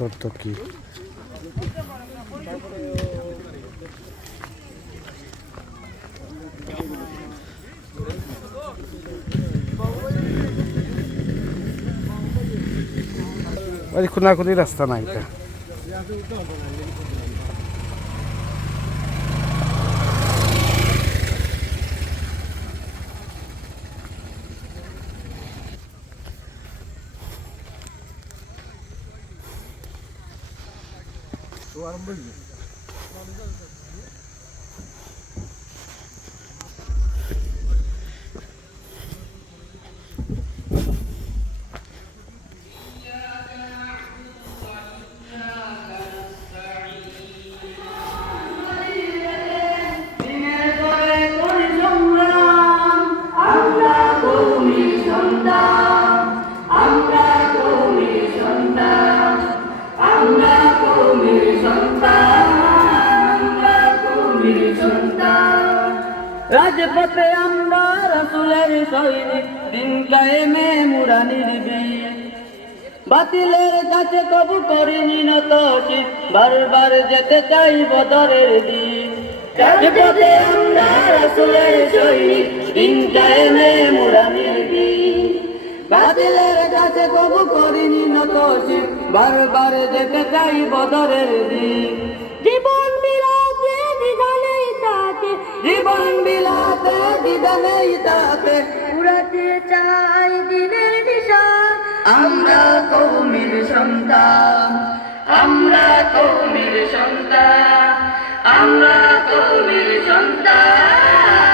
তত্ত্ব কি ওই খুনাখুনি রাস্তা নাই এটা দিনের রাজপথে আমরা রাসুলের সৈনিক, দিন কায়েমে মুরানির বীর বাতিলের কাছে কবু করিনি নত বারবার যেতে চাই বদরের দিন রাজপথে আমরা রাসুলের সৈনিক, দিন কায়েমে মুরানির দিন বাতিলের কাছে কবু করিনি নত বারবার যেতে চাই বদরের দিন জীবন বিলাতে দিদানেই তাতে উড়াতে চাই দিনের দিশা? আমরা কৌমির সন্তান। আমরা কৌমির সন্তান। আমরা কৌমির সন্তান।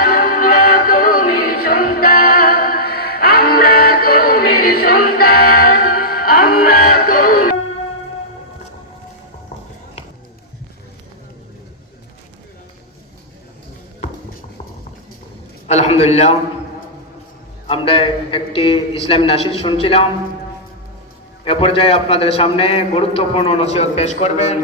আলহামদুলিল্লাহ আমরা একটি ইসলামী নাসির শুনছিলাম এ পর্যায়ে আপনাদের সামনে গুরুত্বপূর্ণ নসিহত পেশ করবেন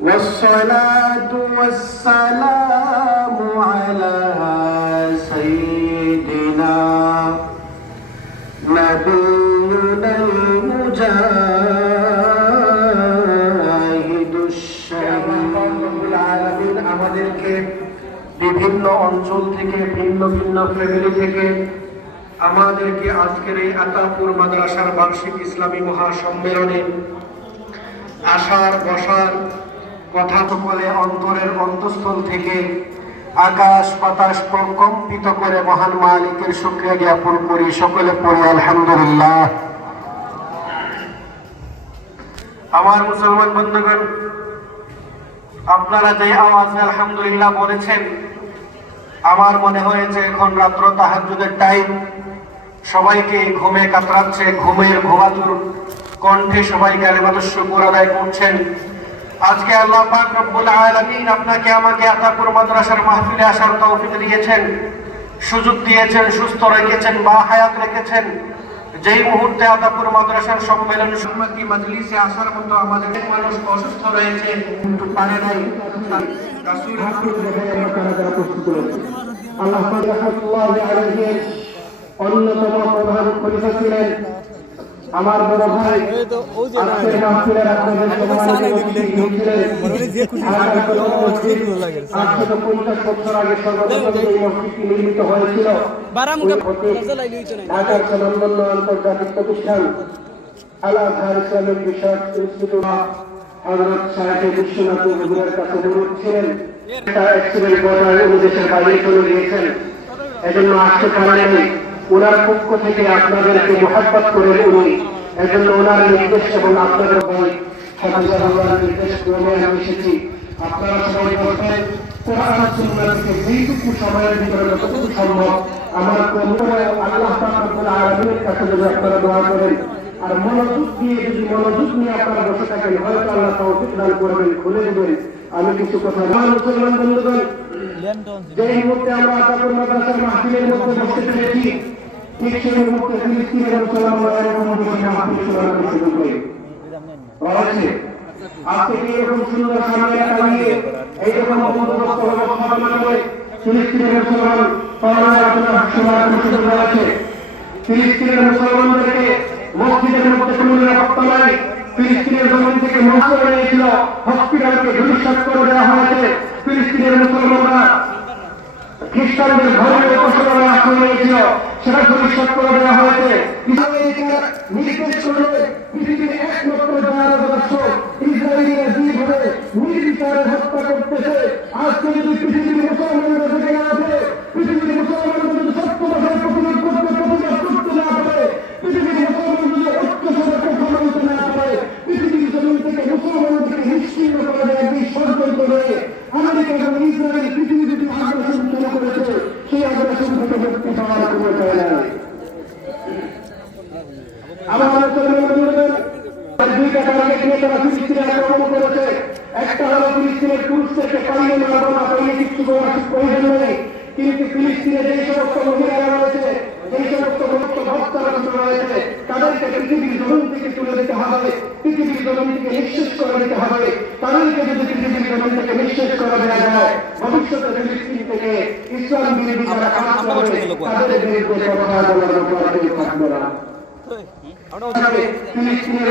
والصلاة والسلام على نبينا المجاهد الشهيد العالمين আমাদেরকে বিভিন্ন অঞ্চল থেকে ভিন্ন ভিন্ন ফ্যামিলি থেকে আমাদেরকে আজকের এই আতাপুর মাদ্রাসার বার্ষিক ইসলামী মহাসম্মেলনে আসার বসার কথা তো বলে অন্তরের অন্তঃস্থল থেকে আকাশ বাতাস প্রকম্পিত করে মহান মালিকের শুক্রিয়া জ্ঞাপন করি। সকলে পড়ি, আলহামদুলিল্লাহ। আমার মুসলমান বন্ধুগণ, আপনারা যে আওয়াজে আলহামদুলিল্লাহ বলেছেন, আমার মনে হয়েছে এখন রাত্র তাহাজ্জুদের টাইম সবাইকে ঘুমে কাতরাচ্ছে, ঘুমের ঘুমাতুর কণ্ঠে সবাইকে আলেমাদের শুকুর করছেন। আজকে আল্লাহ পাক রব্বুল আলামিন আপনাকে, আমাকে আতাপুর মাদ্রাসার মাহফিলে আসার তৌফিক দিয়েছেন, সুযোগ দিয়েছেন, সুস্থ রেখেছেন, বা হায়াত রেখেছেন। যেই মুহূর্তে আতাপুর মাদ্রাসার সম্মেলন সম্মতি মাজলিসে আসার মতো আমাদের মানুষ অসুস্থ রয়েছে, কিন্তু পারে নাই। আল্লাহ অন্যতম প্রধান খলিফা ছিলেন। আমার বড় ভাই আজকের মাহফিলের আপনাদের তো পঞ্চাশ বছর আগে সর্বপ্রথম এই মসজিদটি নির্মিত হয়েছিল। ঢাকার স্বনামধন্য আন্তর্জাতিক প্রতিষ্ঠান আল আজহার ইসলামিক বিষয়ক ইনস্টিটিউট হযরত সাহেব বিশ্বনাথ হুজুরের কাছে অনুরোধ ছিলেন। অ্যাক্সিডেন্ট উনি দেশের বাইরে চলে গিয়েছেন। এজন্য আসতে পারেননি ওনার পক্ষ থেকে আপনাদেরকে মোহাব্বত করে উনি এজন্য ওনার নির্দেশ এবং আপনাদের বই নির্দেশ ক্রমে আমি এসেছি। আপনারা সবাই বলবেন কোরআন সুন্নাহকে যেইটুকু সময়ের ভিতরে যতটুকু সম্ভব আমার কর্ময় আল্লাহ পাক রব্বুল আলামিনের কাছে যদি আপনারা দোয়া করেন আর মনোযোগ দিয়ে যদি মনোযোগ নিয়ে আপনারা বসে থাকেন হয়তো আল্লাহ তৌফিক দান করবেন খুলে দেবেন। আমি কিছু কথা আমার মুসলমান বন্ধুগণ যে মুহূর্তে আমরা মাদ্রাসার মাহফিলের মধ্যে বসতে পেরেছি ঠিক সেই ফিলিস্তিনের মুসলমান মায়ের কোনো মাহফিল শোনানো শুরু করে। হয়েছে আজকে কি এরকম সুন্দর সামনে দাঁড়িয়ে এইরকম বন্দোবস্ত ব্যবস্থাপনা করে ফিলিস্তিনের মুসলমান পাওয়ার আপনার সময় সুযোগ আছে ফিলিস্তিনের মুসলমানদেরকে মসজিদের মধ্যে কোনো নিরাপত্তা নাই। ফিলিস্তিনের জমিন থেকে নষ্ট হয়ে গিয়েছিল হসপিটালকে ধূলিসাৎ করে দেওয়া হয়েছে। ফিলিস্তিনের মুসলমানরা খ্রিস্টানদের ধর্মের উপাসনার আক্রমণ হয়েছিল সেটা ভবিষ্যৎ করে দেওয়া হয়েছে। নির্দেশ করলে পৃথিবীর একমাত্র আজকে যদি পৃথিবীর আসে পৃথিবীর মুসলমানরা যদি সত্য ভাষায় প্রতিরোধ করতে প্রতিবাদ করতে না পারে পৃথিবীর মুসলমান যদি ঐক্য সভা কথা বলতে না পারে পৃথিবীর জমিন থেকে মুসলমানদেরকে নিশ্চিন্ন করে দেয় একটি ষড়যন্ত্র করে আমেরিকা এবং ইসরায়েল পৃথিবী যদি আগ্রাসন শুরু করেছে সেই আগ্রাসন থেকে মুক্তি পাওয়ার কোনো উপায় নাই আমার মুসলমান বন্ধুদের আর দুইটা টার্গেট নিয়ে তারা ফিলিস্তিনে আক্রমণ করেছে একটা হলো ফিলিস্তিনের পুরুষদেরকে পালিয়ে মারবো না পালিয়ে কিছু করার প্রয়োজন নেই কিন্তু ফিলিস্তিনে যে সমস্ত মহিলারা রয়েছে যে সমস্ত মনুষ্য ভক্তরা রয়েছে তাদেরকে পৃথিবীর জমিন থেকে তুলে দিতে হবে পৃথিবীর জমিন থেকে নিঃশেষ করে দিতে হবে। তাদেরকে যদি পৃথিবীর জমিন থেকে নিঃশেষ করে দেওয়া যায় ভবিষ্যতে ফিলিস্তিন থেকে ইসলাম বিরোধী যারা কাজ করবে তাদের বিরুদ্ধে কথা বলার থাকবে না। ফিলিস্তিনের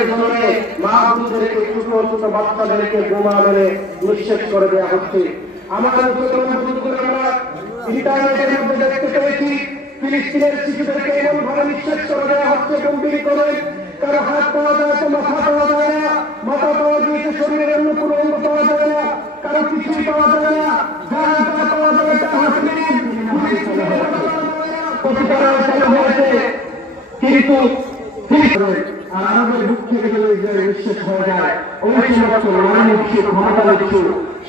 ইন্টারনেটের মধ্যে দেখতে পেয়েছি, ফিলিস্তিনের শিশুদেরকে এমন ভাবে নিঃশেষ করে দেওয়া হচ্ছে গম্ভীর করে। কারও হাত পাওয়া তো মাথা পাওয়া যায় না, মাথা পাওয়া গিয়েছে, শরীরের অন্য কোনো অঙ্গ পাওয়া যায় না, কারও কিছুই পাওয়া যায় না, যারা যা পাওয়া যায় তা হাতে কিন্তু আর আমাদের বুক থেকে ইসরায়েল নিঃশেষ হয়ে যায় ওই সমস্ত নিচ্ছু ক্ষমতা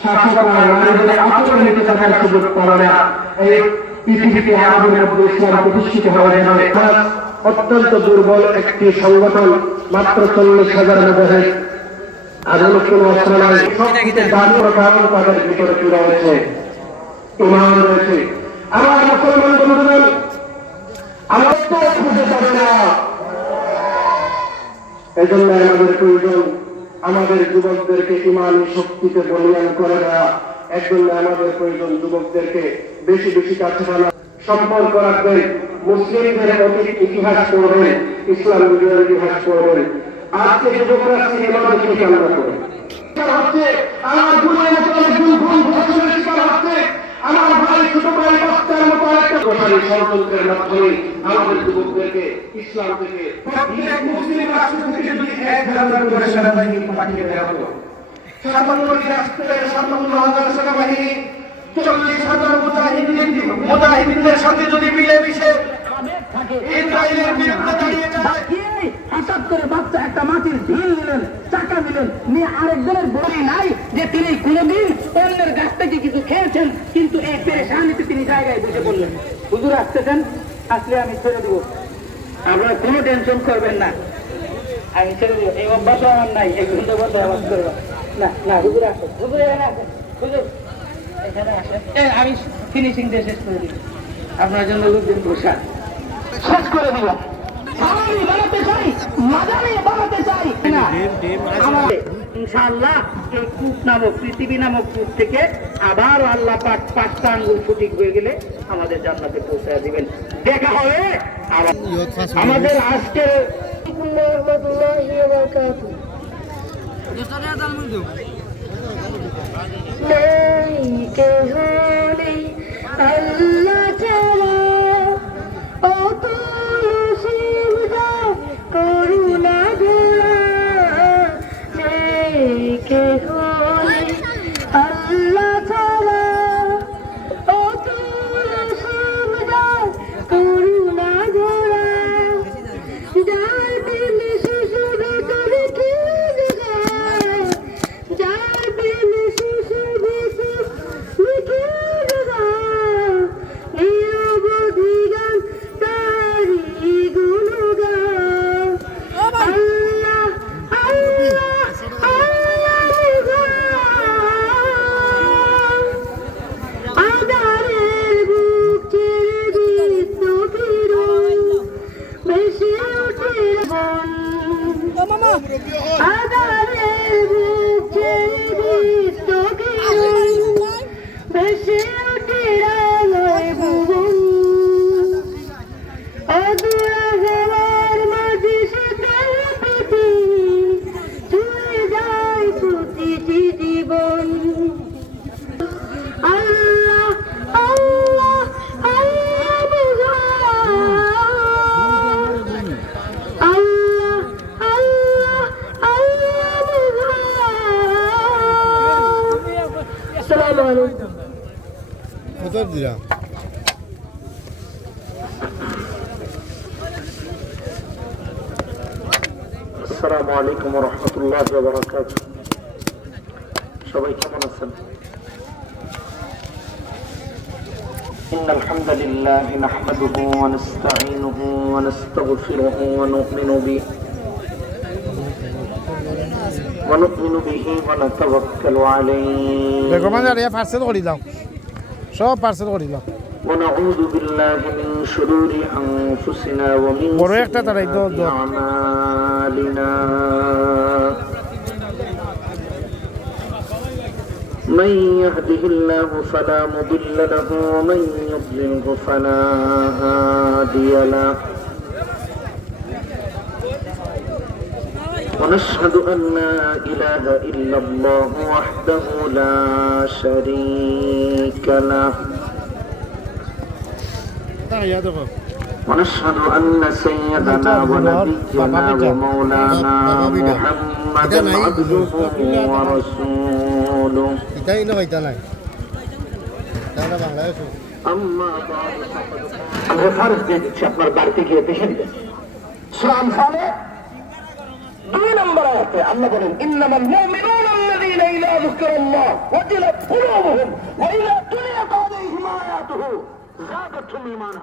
শাসকরা নারীদের আচরণ নিতে থাকার সুযোগ পাবে না এই পৃথিবীতে আমাদের ইসলাম প্রতিষ্ঠিত হয়ে যাবে অত্যন্ত দুর্বল একটি সংগঠন মাত্র চল্লিশ হাজার মেধাবী আধুনিক কোন অস্ত্র দামি তাদের ভিতরে রয়েছে আমার মুসলমান আমার তো খুঁজে পাবে না এজন্য আমাদের প্রয়োজন আমাদের যুবকদেরকে ইমানি শক্তিতে বলিয়ান করে দেওয়া এর জন্য আমাদের প্রয়োজন যুবকদেরকে বেশি বেশি কাছে টানা। সম্পর্ক রাখবেন, মুসলিমদের অতীত ইতিহাস পড়বেন, ইসলাম বিজয়ের ইতিহাস পড়বেন। আজকে যুবকরা সিনেমা দেখে চালনা করে। হচ্ছে আমার গুণ গুণ ধর্ষণের শিকার হচ্ছে আমার ভাই ছোট ভাই, বাচ্চার মতো আরেকটা প্রসারী ষড়যন্ত্রের মাধ্যমে আমাদের যুবকদেরকে ইসলাম থেকে প্রত্যেক মুসলিম রাষ্ট্র থেকে এক হাজার করে সেনাবাহিনী পাঠিয়ে দেওয়া যায়। হঠাৎ করে বাচ্চা একটা মাটির ঢিল নিলেন, চাকা নিলেন, নিয়ে আরেকজনের বলি নাই। যে তিনি কোনোদিন অন্যের গাছ থেকে কিছু খেয়েছেন কিন্তু এই পেরেশানিতে তিনি জায়গায় বসে পড়লেন। হুজুর আসতেছেন আসলে আমি ছেড়ে দিব। আপনারা কোনো টেনশন করবেন না। আমি ছেড়ে দিব। এই অভ্যাসও আমার নাই এই ঘণ্টা বন্ধ আওয়াজ করব না না হুজুর আসেন। হুজুর এখানে আসেন। হুজুর এখানে আসেন। আমি ফিনিশিং দিয়ে শেষ করে দিব আপনার জন্য লোকজন বসা। শেষ করে দিব আমি বানাতে চাই মাজারে বানাতে চাই। না ইনশাআল্লাহ এই কূপ নামক, পৃথিবী নামক কূপ থেকে আবার আল্লাহ পাক পাঁচটা আঙ্গুল সঠিক হয়ে গেলে আমাদের জান্নাতে পৌঁছে দিবেন। দেখা হবে আমাদের আজকে আল্লাহ Adalet. আসসালামু আলাইকুম রহমতুল্লাহ বারাকাত সবাই কেমন আছেন إن الحمد لله نحمده ونستعينه ونستغفره ونؤمن به ونؤمن به ونتوكل عليه সব পার্সেল করে দাও ونعوذ بالله من شرور أنفسنا ومن বড় একটা তারাই তো سيئات أعمالنا من يهده الله فلا مضل له ومن يضلله فلا هادي له ونشهد أن لا إله إلا الله وحده لا شريك له. ونشهد أن سيدنا ونبينا ومولانا محمدا عبده ورسوله. আমরা হারস দিয়ে দিচ্ছি আপনার বাড়িতে গিয়ে পেশেন্টদের সুরাম খানে দুই নম্বর আয়াতে আল্লাহ বলেন ইন্নামাল মুমিনুনা আল্লাযীনা ইযা যুকিরাল্লাহ ওয়াজিলাত কুলুবুহুম ওয়া ইযা তুলিয়াত আলাইহিম আয়াতুহু যাদাতুহুম ঈমানা